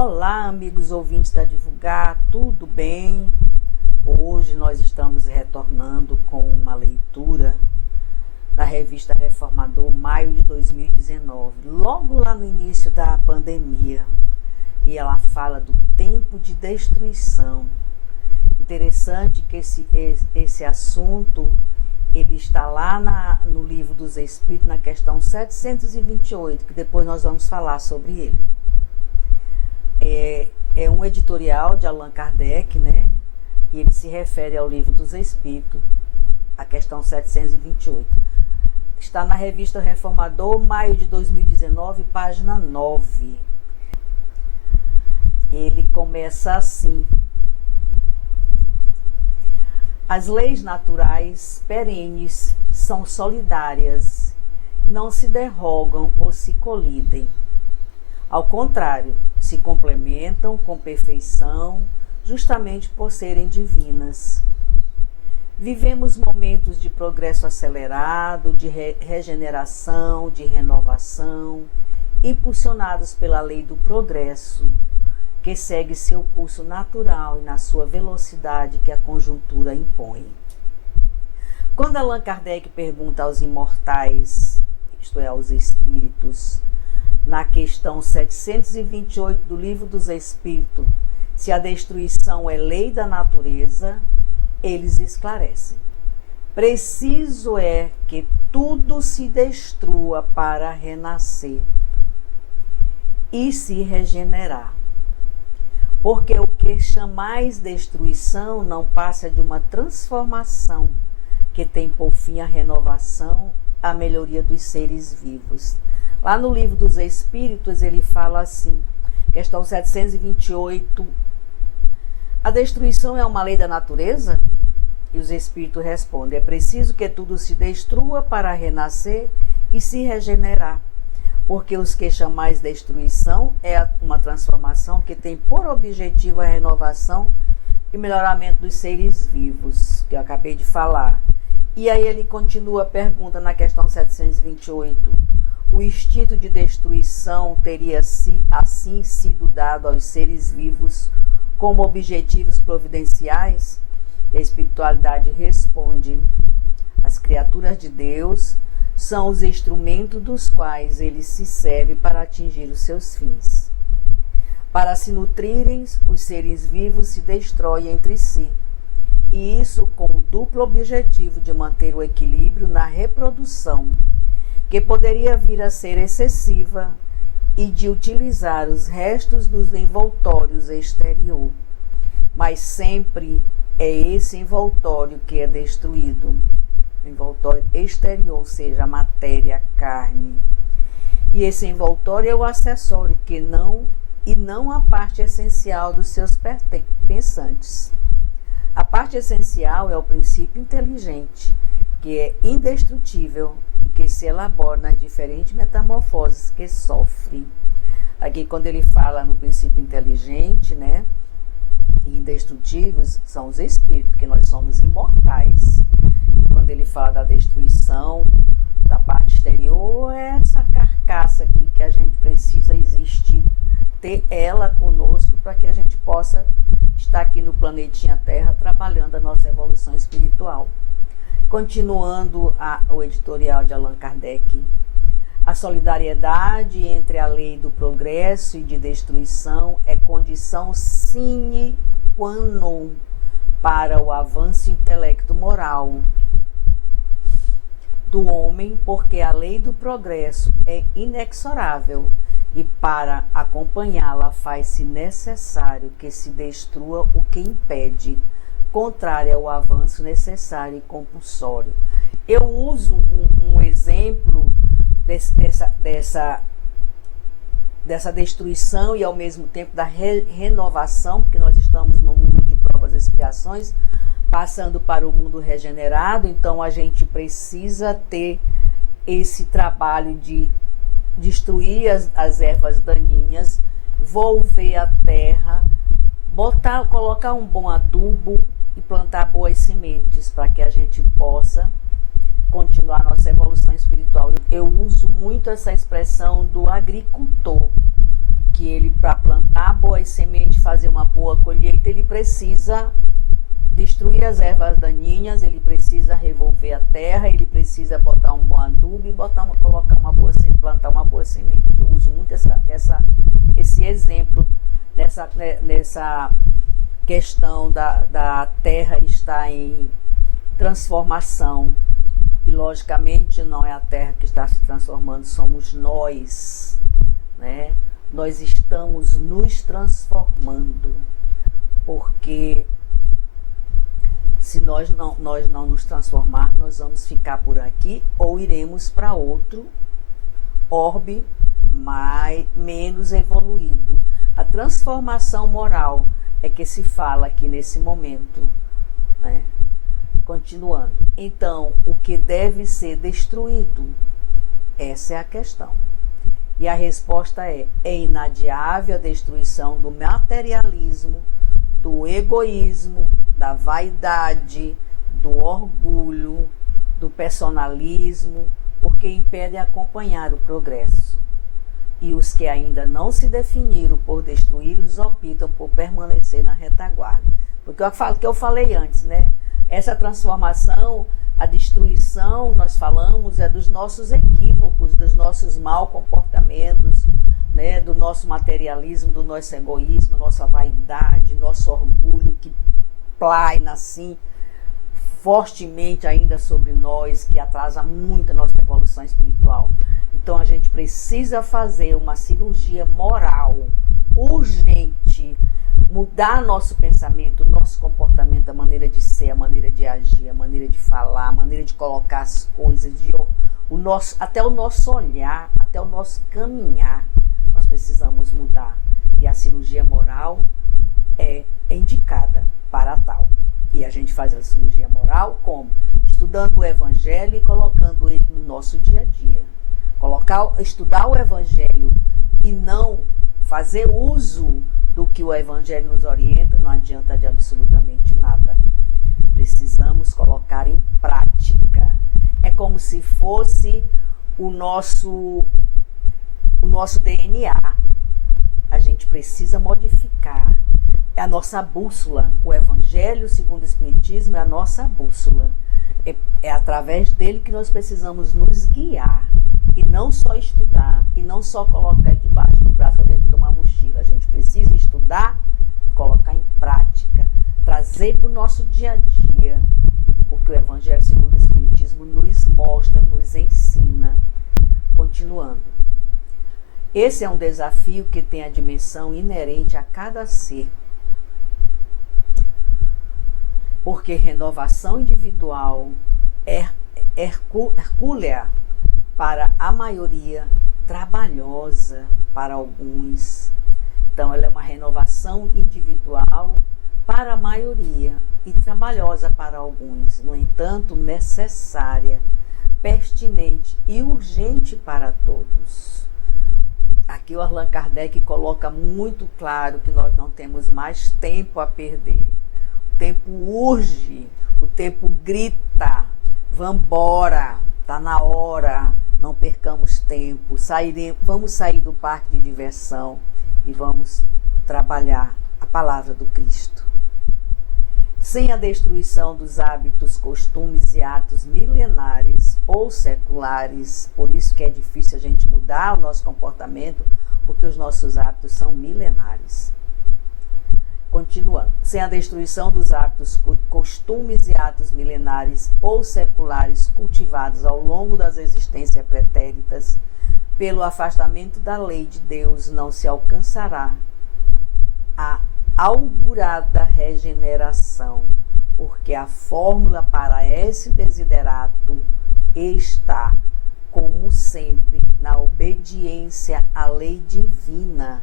Olá, amigos ouvintes da Divulgar, tudo bem? Hoje nós estamos retornando com uma leitura da revista Reformador, maio de 2019, logo lá no início da pandemia. E ela fala do tempo de destruição. Interessante que esse assunto ele está lá no Livro dos Espíritos, na questão 728, que depois nós vamos falar sobre ele. É um editorial de Allan Kardec, né? E ele se refere ao Livro dos Espíritos, a questão 728. Está na revista Reformador, maio de 2019, página 9. Ele começa assim: as leis naturais perenes são solidárias, não se derrogam ou se colidem. Ao contrário, se complementam com perfeição, justamente por serem divinas. Vivemos momentos de progresso acelerado, de regeneração, de renovação, impulsionados pela lei do progresso, que segue seu curso natural e na sua velocidade que a conjuntura impõe. Quando Allan Kardec pergunta aos imortais, isto é, aos espíritos, na questão 728 do Livro dos Espíritos, se a destruição é lei da natureza, eles esclarecem: preciso é que tudo se destrua para renascer e se regenerar. Porque o que chamais destruição não passa de uma transformação que tem por fim a renovação, a melhoria dos seres vivos. Lá no Livro dos Espíritos ele fala assim, questão 728, a destruição é uma lei da natureza? E os Espíritos respondem: é preciso que tudo se destrua para renascer e se regenerar. Porque os que chamais destruição é uma transformação que tem por objetivo a renovação e melhoramento dos seres vivos, que eu acabei de falar. E aí ele continua a pergunta na questão 728. O instinto de destruição teria assim sido dado aos seres vivos como objetivos providenciais? E a espiritualidade responde: as criaturas de Deus são os instrumentos dos quais ele se serve para atingir os seus fins. Para se nutrirem, os seres vivos se destroem entre si, e isso com o duplo objetivo de manter o equilíbrio na reprodução, que poderia vir a ser excessiva, e de utilizar os restos dos envoltórios exterior. Mas sempre é esse envoltório que é destruído. Envoltório exterior, ou seja, a matéria, a carne. E esse envoltório é o acessório e não a parte essencial dos seus pensantes. A parte essencial é o princípio inteligente, que é indestrutível e que se elabora nas diferentes metamorfoses que sofre. Aqui quando ele fala no princípio inteligente, né, e indestrutíveis são os espíritos, porque nós somos imortais. Quando ele fala da destruição da parte exterior, é essa carcaça aqui que a gente precisa existir, ter ela conosco para que a gente possa estar aqui no planetinha Terra trabalhando a nossa evolução espiritual. Continuando o editorial de Allan Kardec, a solidariedade entre a lei do progresso e de destruição é condição sine qua non para o avanço intelecto-moral do homem, porque a lei do progresso é inexorável e para acompanhá-la faz-se necessário que se destrua o que impede, contrário ao avanço necessário e compulsório. Eu uso um exemplo dessa destruição e ao mesmo tempo da renovação, porque nós estamos no mundo de provas e expiações, passando para o mundo regenerado. Então a gente precisa ter esse trabalho de destruir as ervas daninhas, volver a terra, colocar um bom adubo e plantar boas sementes para que a gente possa continuar nossa evolução espiritual. Eu uso muito essa expressão do agricultor, que ele, para plantar boas sementes, fazer uma boa colheita, ele precisa destruir as ervas daninhas, ele precisa revolver a terra, ele precisa botar um bom adubo e plantar uma boa semente. Eu uso muito esse exemplo nessa questão da terra estar em transformação. E logicamente não é a terra que está se transformando, somos nós, né? Nós estamos nos transformando, porque se nós não nos transformarmos, nós vamos ficar por aqui ou iremos para outro orbe menos evoluído. A transformação moral é que se fala aqui nesse momento, né? Continuando. Então, o que deve ser destruído? Essa é a questão. E a resposta é inadiável a destruição do materialismo, do egoísmo, da vaidade, do orgulho, do personalismo, porque impedem acompanhar o progresso. E os que ainda não se definiram por destruí-los optam por permanecer na retaguarda. Porque eu falei antes, né? Essa transformação, a destruição, nós falamos, é dos nossos equívocos, dos nossos maus comportamentos, né? Do nosso materialismo, do nosso egoísmo, nossa vaidade, nosso orgulho que plaina assim fortemente ainda sobre nós, que atrasa muito a nossa evolução espiritual. Então a gente precisa fazer uma cirurgia moral urgente, mudar nosso pensamento, nosso comportamento, a maneira de ser, a maneira de agir, a maneira de falar, a maneira de colocar as coisas, até o nosso olhar, até o nosso caminhar, nós precisamos mudar. E a cirurgia moral é indicada para tal. E a gente faz a cirurgia moral como? Estudando o Evangelho e colocando ele no nosso dia a dia. Estudar o Evangelho e não fazer uso do que o Evangelho nos orienta, não adianta de absolutamente nada. Precisamos colocar em prática. É como se fosse o nosso DNA. A gente precisa modificar. É a nossa bússola. O Evangelho, segundo o Espiritismo, é a nossa bússola. É através dele que nós precisamos nos guiar. E não só estudar, e não só colocar debaixo do braço ou dentro de uma mochila. A gente precisa estudar e colocar em prática. Trazer para o nosso dia a dia o que o Evangelho, segundo o Espiritismo, nos mostra, nos ensina. Continuando. Esse é um desafio que tem a dimensão inerente a cada ser. Porque renovação individual é hercúlea para a maioria, trabalhosa para alguns. Então, ela é uma renovação individual para a maioria e trabalhosa para alguns. No entanto, necessária, pertinente e urgente para todos. Aqui o Allan Kardec coloca muito claro que nós não temos mais tempo a perder. O tempo urge, o tempo grita, vambora, está na hora, não percamos tempo, vamos sair do parque de diversão e vamos trabalhar a palavra do Cristo. Sem a destruição dos hábitos, costumes e atos milenares ou seculares, por isso que é difícil a gente mudar o nosso comportamento, porque os nossos hábitos são milenares. Continuando, sem a destruição dos hábitos, costumes e atos milenares ou seculares cultivados ao longo das existências pretéritas, pelo afastamento da lei de Deus não se alcançará a augurada regeneração, porque a fórmula para esse desiderato está, como sempre, na obediência à lei divina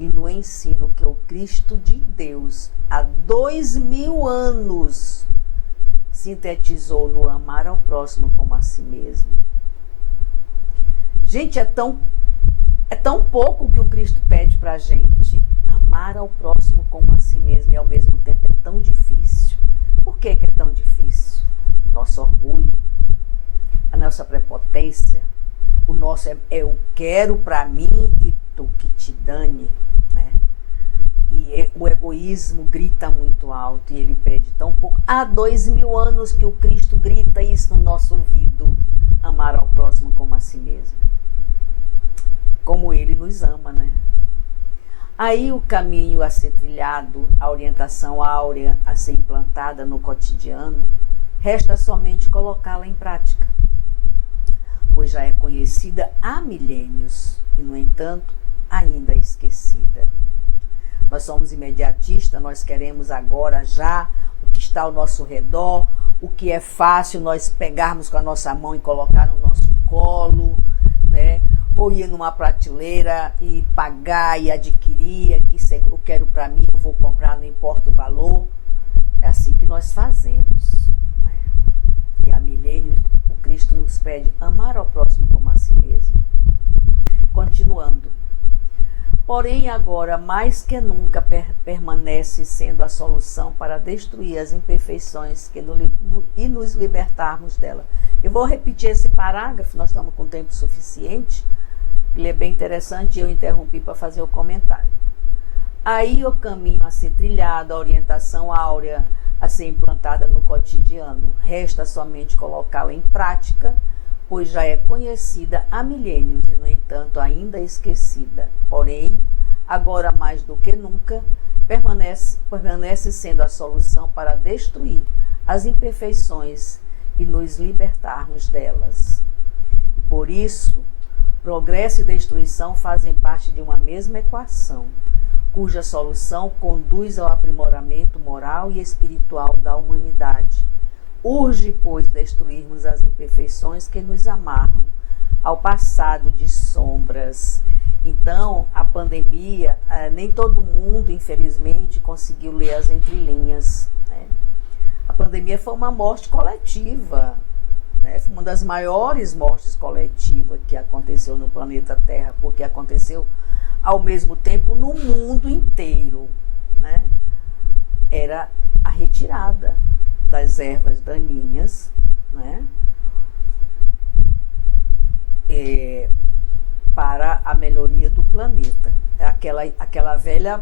e no ensino que o Cristo de Deus, há 2000 anos, sintetizou no amar ao próximo como a si mesmo. Gente, é tão pouco que o Cristo pede para a gente. Amar ao próximo como a si mesmo e ao mesmo tempo é tão difícil. Por que é tão difícil? Nosso orgulho, a nossa prepotência, o nosso eu quero para mim e grito que te dane, né? E o egoísmo grita muito alto e ele pede tão pouco. Há 2000 anos que o Cristo grita isso no nosso ouvido: amar ao próximo como a si mesmo. Como ele nos ama, né? Aí o caminho a ser trilhado, a orientação áurea a ser implantada no cotidiano, resta somente colocá-la em prática, pois já é conhecida há milênios e, no entanto, ainda esquecida. Nós somos imediatistas, nós queremos agora já o que está ao nosso redor, o que é fácil nós pegarmos com a nossa mão e colocar no nosso colo, né? Ou ir numa prateleira e pagar e adquirir, aqui eu quero para mim, eu vou comprar, não importa o valor. É assim que nós fazemos, né? E há milênios o Cristo nos pede amar ao próximo como a si mesmo. Continuando. Porém, agora, mais que nunca, permanece sendo a solução para destruir as imperfeições e nos libertarmos dela. Eu vou repetir esse parágrafo, nós estamos com tempo suficiente. Ele é bem interessante e eu interrompi para fazer o comentário. Aí o caminho a ser trilhado, a orientação áurea a ser implantada no cotidiano, resta somente colocá-la em prática, pois já é conhecida há milênios e, no entanto, ainda esquecida. Porém, agora mais do que nunca, permanece sendo a solução para destruir as imperfeições e nos libertarmos delas. E por isso, progresso e destruição fazem parte de uma mesma equação, cuja solução conduz ao aprimoramento moral e espiritual da humanidade. Urge, pois, destruirmos as imperfeições que nos amarram ao passado de sombras. Então, a pandemia, nem todo mundo, infelizmente, conseguiu ler as entrelinhas, né? A pandemia foi uma morte coletiva, né? Foi uma das maiores mortes coletivas que aconteceu no planeta Terra, porque aconteceu ao mesmo tempo no mundo inteiro, né? Era a retirada das ervas daninhas, né? Para a melhoria do planeta. Aquela velha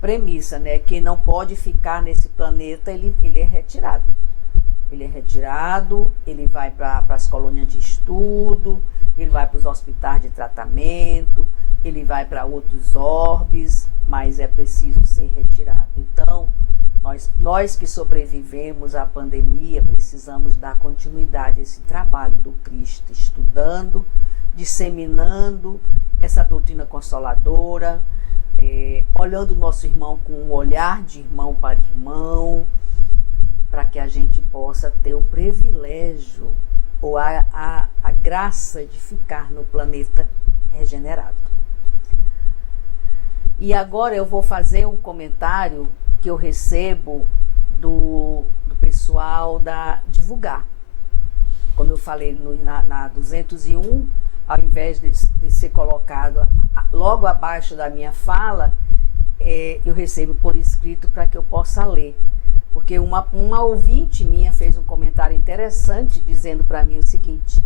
premissa, né? Quem não pode ficar nesse planeta, ele é retirado. Ele é retirado, ele vai para as colônias de estudo, ele vai para os hospitais de tratamento, ele vai para outros orbes, mas é preciso ser retirado. Então, nós que sobrevivemos à pandemia, precisamos dar continuidade a esse trabalho do Cristo, estudando, disseminando essa doutrina consoladora, olhando o nosso irmão com um olhar de irmão para irmão, para que a gente possa ter o privilégio ou a graça de ficar no planeta regenerado. E agora eu vou fazer um comentário que eu recebo do pessoal da Divulgar. Como eu falei na 201, ao invés de ser colocado logo abaixo da minha fala, eu recebo por escrito para que eu possa ler. Porque uma ouvinte minha fez um comentário interessante dizendo para mim o seguinte,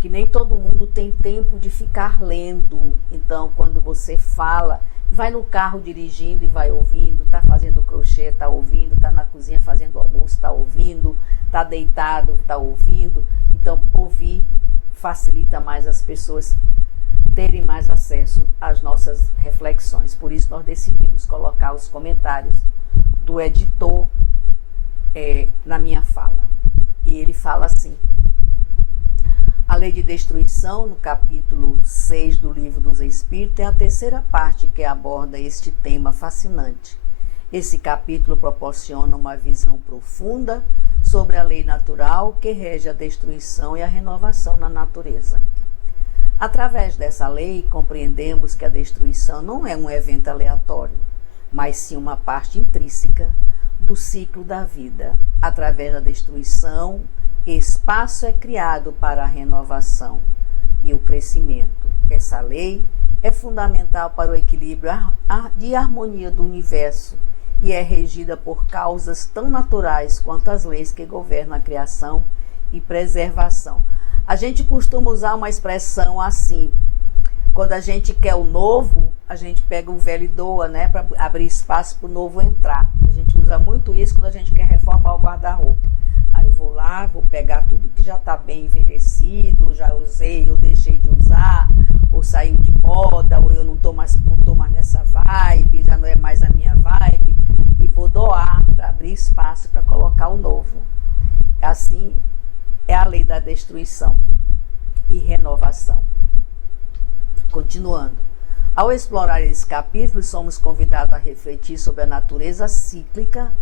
que nem todo mundo tem tempo de ficar lendo. Então, quando você fala, vai no carro dirigindo e vai ouvindo, está fazendo crochê, está ouvindo, está na cozinha fazendo almoço, está ouvindo, está deitado, está ouvindo. Então, ouvir facilita mais as pessoas terem mais acesso às nossas reflexões. Por isso, nós decidimos colocar os comentários do editor na minha fala. E ele fala assim: a lei de destruição, no capítulo 6 do Livro dos Espíritos, é a terceira parte que aborda este tema fascinante. Esse capítulo proporciona uma visão profunda sobre a lei natural que rege a destruição e a renovação na natureza. Através dessa lei, compreendemos que a destruição não é um evento aleatório, mas sim uma parte intrínseca do ciclo da vida. Através da destruição, espaço é criado para a renovação e o crescimento. Essa lei é fundamental para o equilíbrio de harmonia do universo e é regida por causas tão naturais quanto as leis que governam a criação e preservação. A gente costuma usar uma expressão assim: Quando a gente quer o novo, a gente pega o velho e doa, né? Para abrir espaço para o novo entrar. A gente usa muito isso quando a gente quer reformar o guarda-roupa. Aí eu vou lá, vou pegar tudo que já está bem envelhecido, já usei, ou deixei de usar, ou saiu de moda, ou eu não tô mais nessa vibe, já não é mais a minha vibe, e vou doar para abrir espaço para colocar o novo. Assim é a lei da destruição e renovação. Continuando. Ao explorar esse capítulo, somos convidados a refletir sobre a natureza cíclica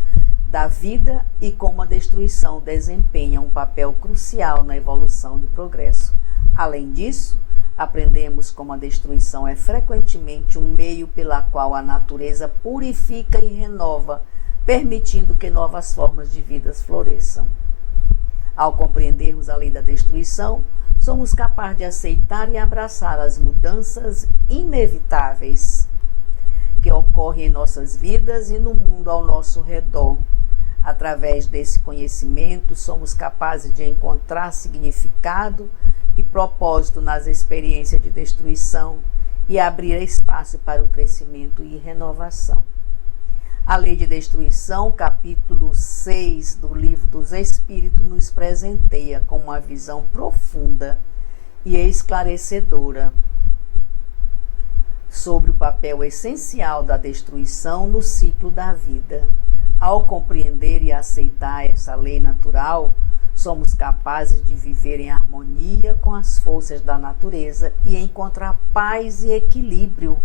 da vida e como a destruição desempenha um papel crucial na evolução do progresso. Além disso, aprendemos como a destruição é frequentemente um meio pela qual a natureza purifica e renova, permitindo que novas formas de vida floresçam. Ao compreendermos a lei da destruição, somos capazes de aceitar e abraçar as mudanças inevitáveis que ocorrem em nossas vidas e no mundo ao nosso redor. Através desse conhecimento, somos capazes de encontrar significado e propósito nas experiências de destruição e abrir espaço para o crescimento e renovação. A lei de destruição, capítulo 6 do Livro dos Espíritos, nos presenteia com uma visão profunda e esclarecedora sobre o papel essencial da destruição no ciclo da vida. Ao compreender e aceitar essa lei natural, somos capazes de viver em harmonia com as forças da natureza e encontrar paz e equilíbrio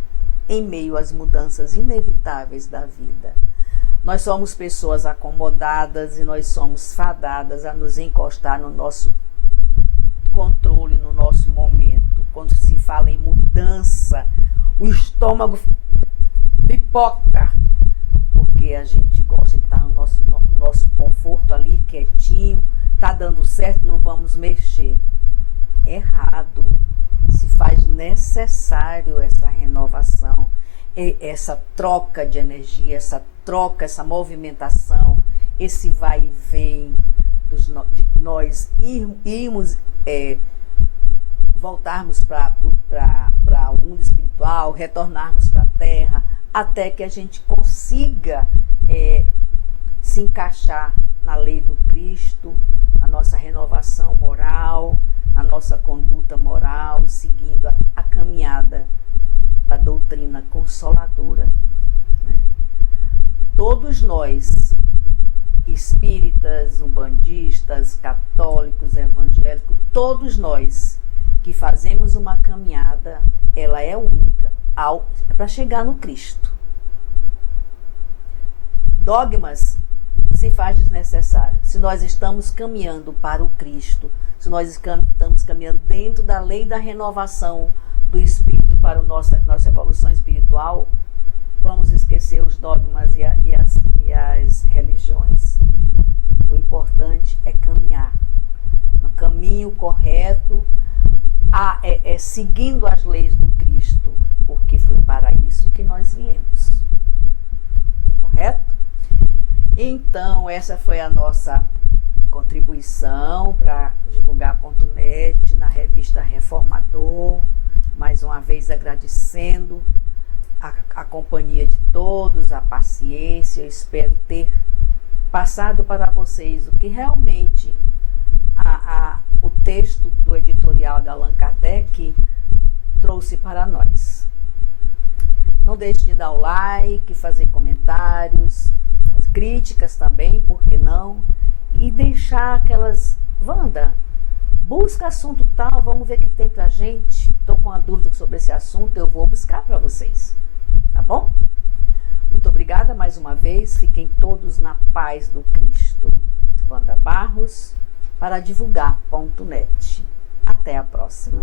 em meio às mudanças inevitáveis da vida. Nós somos pessoas acomodadas e nós somos fadadas a nos encostar no nosso controle, no nosso momento. Quando se fala em mudança, o estômago pipoca, porque a gente gosta de estar no nosso conforto ali, quietinho, tá dando certo, não vamos mexer. Errado. Se faz necessário essa renovação, essa troca de energia, essa troca, essa movimentação, esse vai e vem de nós irmos, voltarmos para o mundo espiritual, retornarmos para a Terra, até que a gente consiga se encaixar na lei do Cristo, na nossa renovação moral, na nossa conduta moral, seguindo a caminhada da doutrina consoladora. Né? Todos nós, espíritas, umbandistas, católicos, evangélicos, todos nós que fazemos uma caminhada, ela é única, para chegar no Cristo. Dogmas se faz desnecessário. Se nós estamos caminhando para o Cristo, se nós estamos caminhando dentro da lei da renovação do Espírito para a nossa evolução espiritual, vamos esquecer os dogmas e as religiões. O importante é caminhar no caminho correto, seguindo as leis do Cristo, porque foi para isso que nós viemos. Correto? Então, essa foi a nossa contribuição para divulgar.net na revista Reformador. Mais uma vez agradecendo a companhia de todos, a paciência. Eu espero ter passado para vocês o que realmente o texto do editorial de Allan Kardec trouxe para nós. Não deixe de dar o like, fazer comentários, as críticas também, por que não? E deixar aquelas... Wanda, busca assunto tal, vamos ver o que tem pra gente. Estou com uma dúvida sobre esse assunto, eu vou buscar para vocês. Tá bom? Muito obrigada mais uma vez. Fiquem todos na paz do Cristo. Wanda Barros, para divulgar.net. Até a próxima.